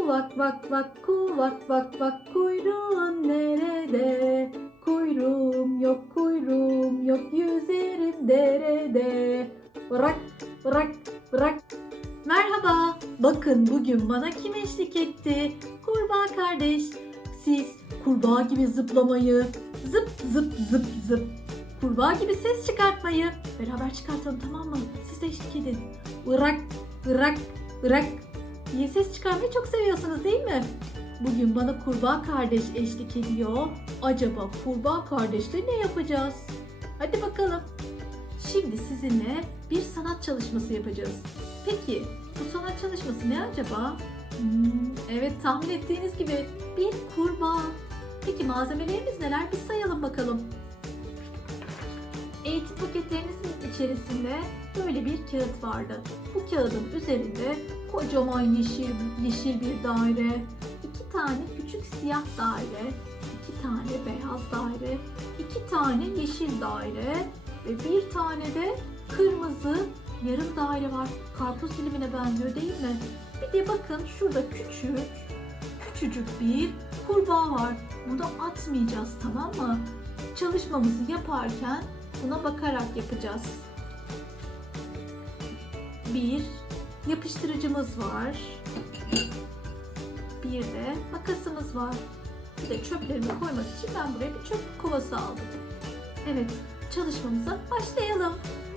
Kuvak vak vak kuvak vak vak kuyruğun nerede? Kuyruğum yok kuyruğum yok yüzerim derede. Bırak bırak bırak. Merhaba. Bakın bugün bana kim eşlik etti? Kurbağa kardeş. Siz kurbağa gibi zıplamayı, zıp zıp zıp zıp. Kurbağa gibi ses çıkartmayı beraber çıkartalım tamam mı? Siz de eşlik edin. Bırak bırak bırak diye ses çıkarmayı çok seviyorsunuz değil mi? Bugün bana kurbağa kardeş eşlik ediyor. Acaba kurbağa kardeşle ne yapacağız? Hadi bakalım. Şimdi sizinle bir sanat çalışması yapacağız. Peki bu sanat çalışması ne acaba? Hmm, evet tahmin ettiğiniz gibi bir kurbağa. Peki malzemelerimiz neler? Bir sayalım bakalım. Eğitim paketlerinizin içerisinde böyle bir kağıt vardı. Bu kağıdın üzerinde kocaman yeşil yeşil bir daire, iki tane küçük siyah daire, iki tane beyaz daire, iki tane yeşil daire ve bir tane de kırmızı yarım daire var. Karpuz dilimine benziyor değil mi? Bir de bakın şurada küçük, küçücük bir kurbağa var. Bunu atmayacağız tamam mı? Çalışmamızı yaparken buna bakarak yapacağız. Bir yapıştırıcımız var. Bir de makasımız var. Bir de çöplerimi koymak için ben buraya bir çöp kovası aldım. Evet, çalışmamıza başlayalım.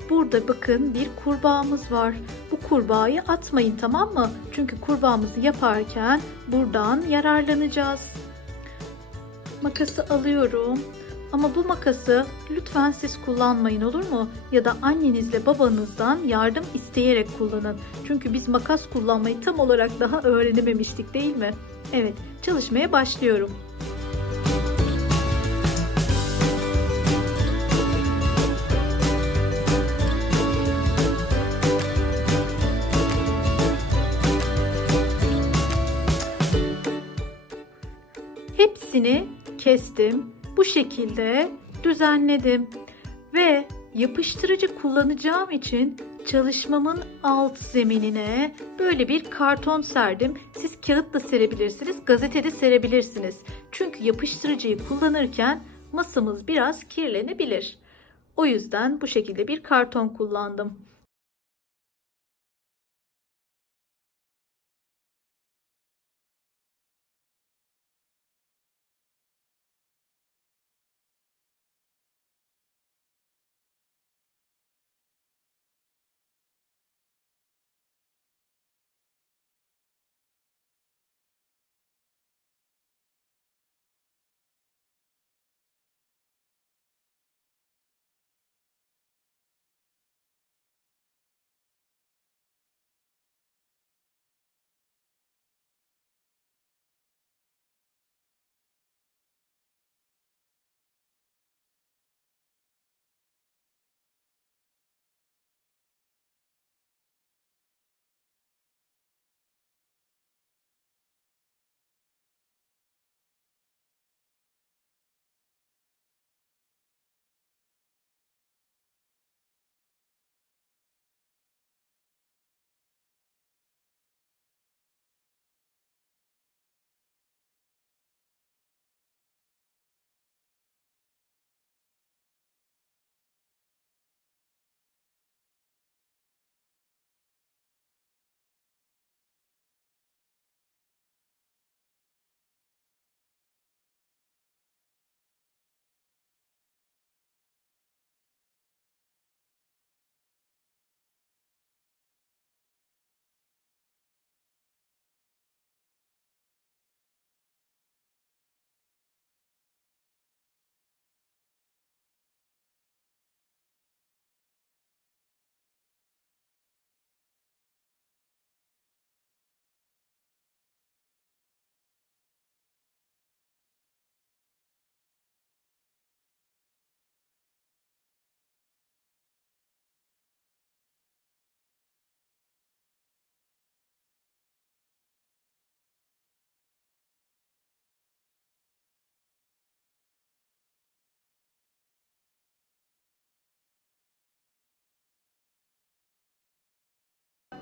Burada bakın bir kurbağamız var. Bu kurbağayı atmayın tamam mı? Çünkü kurbağamızı yaparken buradan yararlanacağız. Makası alıyorum. Ama bu makası lütfen siz kullanmayın olur mu? Ya da annenizle babanızdan yardım isteyerek kullanın. Çünkü biz makas kullanmayı tam olarak daha öğrenememiştik değil mi? Evet, çalışmaya başlıyorum. Hepsini kestim. Bu şekilde düzenledim. Ve yapıştırıcı kullanacağım için çalışmamın alt zeminine böyle bir karton serdim. Siz kağıt da serebilirsiniz, gazetede serebilirsiniz. Çünkü yapıştırıcıyı kullanırken masamız biraz kirlenebilir. O yüzden bu şekilde bir karton kullandım.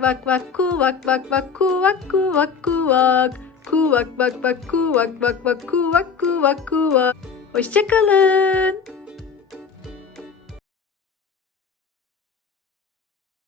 Vak vak kuvak vak vak kuvak kuvak kuvak. Kuvak bak bak kuvak bak bak kuvak kuvak kuvak. Hoşçakalın.